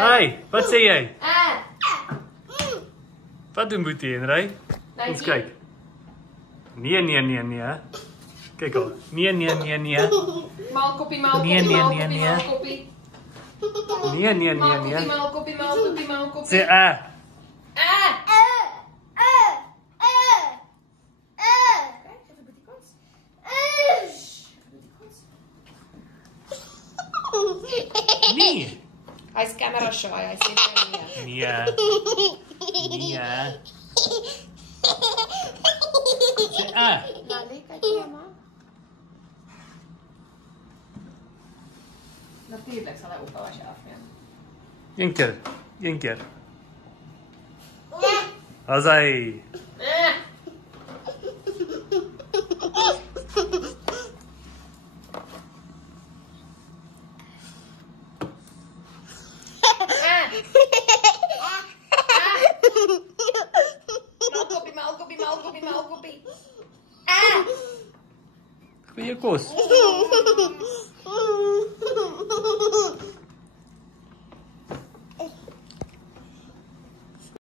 Hey, wat sê jy? Wat doen Boetie en Ry? Ons kyk. Nee. Kyk al. Nee. Maalkoppie. Nee. Maalkoppie. Sê Nee. Hy's camera shy, hy sê Nee. Sê Lali, kyk mamma. Natuurlik sal hy ophou as jy afneem. Een keer. As hy. Maalkoppie. Goeie kos.